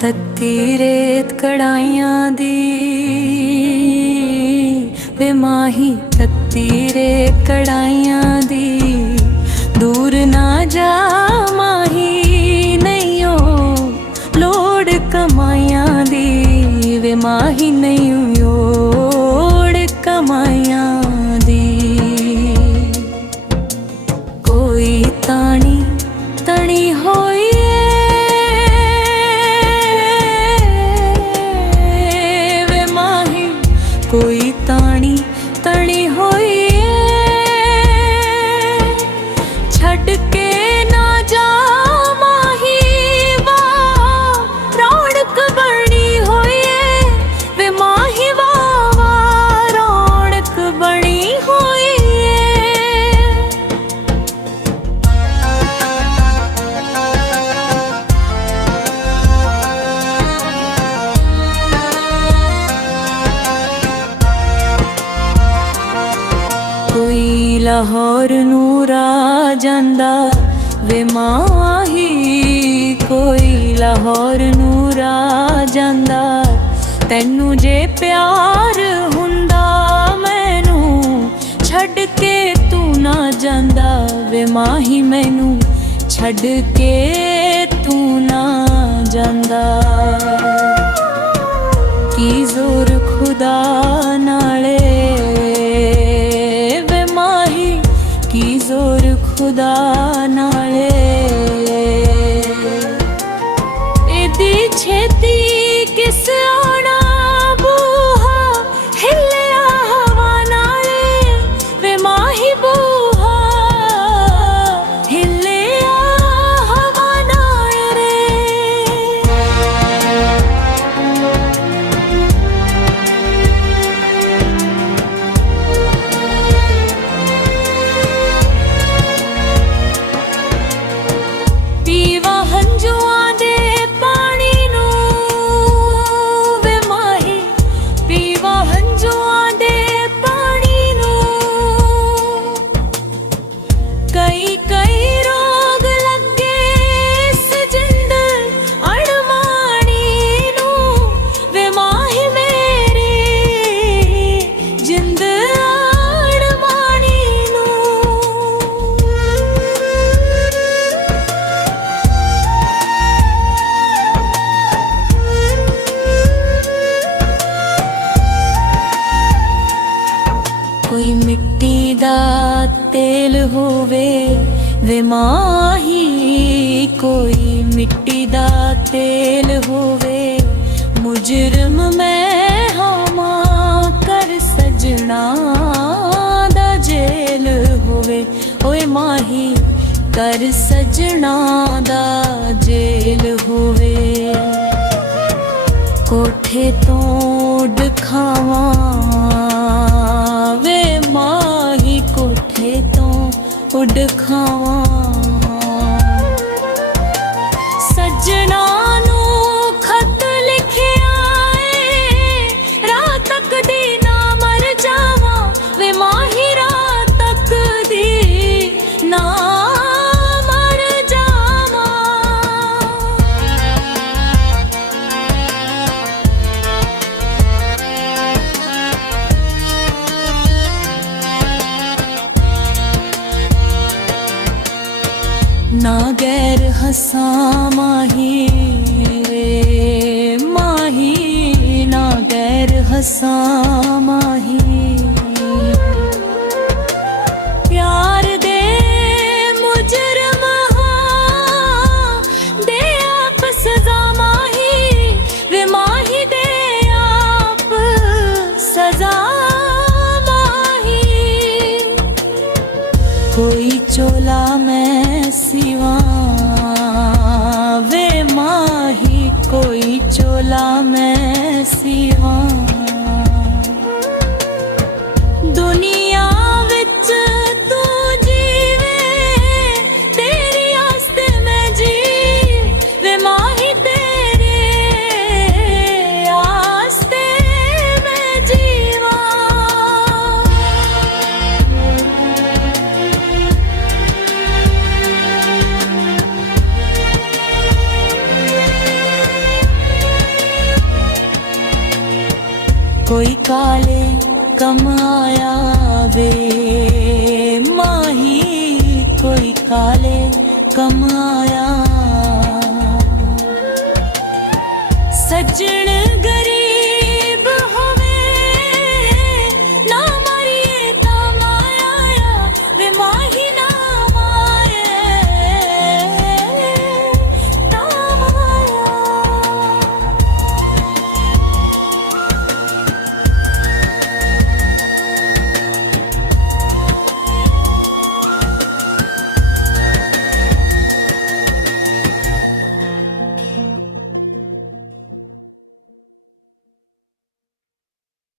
तत्ती रेत कड़ाइयां दी वे माही, तत्ती रेत कड़ाइयां दी दूर ना जा माही, नहीं ओ लोड़ कमाइयां दी वे माही, नहीं लोड़ कमाइयां दी। कोई तानी तनी होई कोई तानी तनी होई छड़ के ना जा माही, वाह रौनक बनी होई वे माही, वाह रौनक बनी होई। कोई लाहौर नूर आ जांदा वे माही, कोई लाहौर नूर आ जांदा तैनू जे प्यार हुंदा मैनू छड़ के तू ना जांदा वे माही, मैनू छड़ के तू ना जांदा। की जोर खुदा नाले की जोर खुदा नाले, एदी छेती किस आना बूहा हिलिया हवा नाले वे माही, बूहा हिलिया हवा नाले। पीवा हंजुआं दे पानी नू वे माही, पीवा हंजुआं दे पानी नू कई कई रोग लगे इस जिंद अणमानी नू वे माही, मेरी जिंद अणमानी नू। कोई मिट्टी दा तेल होवे वे माही, कोई मिट्टी दा तेल होवे मुजरम मैं हामा, कर सजना दा जेल होवे ओए माही, कर सजना दा जेल होवे। कोठे तो उड़ खावां वे माही, कोठे तो उड़ खावां सजना नू खत लिखिया रात तक दी ना मर जावां वे माही, रात तक दी ना मर जावां। ना गैर हंसा माही माही, ना गैर हंसा माही, प्यार दे मुजरम हाँ दे आप सजा माही वे माही, दे आप सजा माही। कोई चोला मैं सिवा वे माही, कोई चोला मैं सिवा। दुनिया विच तू जीवे तेरी आस्ते मैं जी वे माही, तेरे आस्ते मैं जीवा। कोई काले कम आया वे माही, कोई काले कम आया। सजन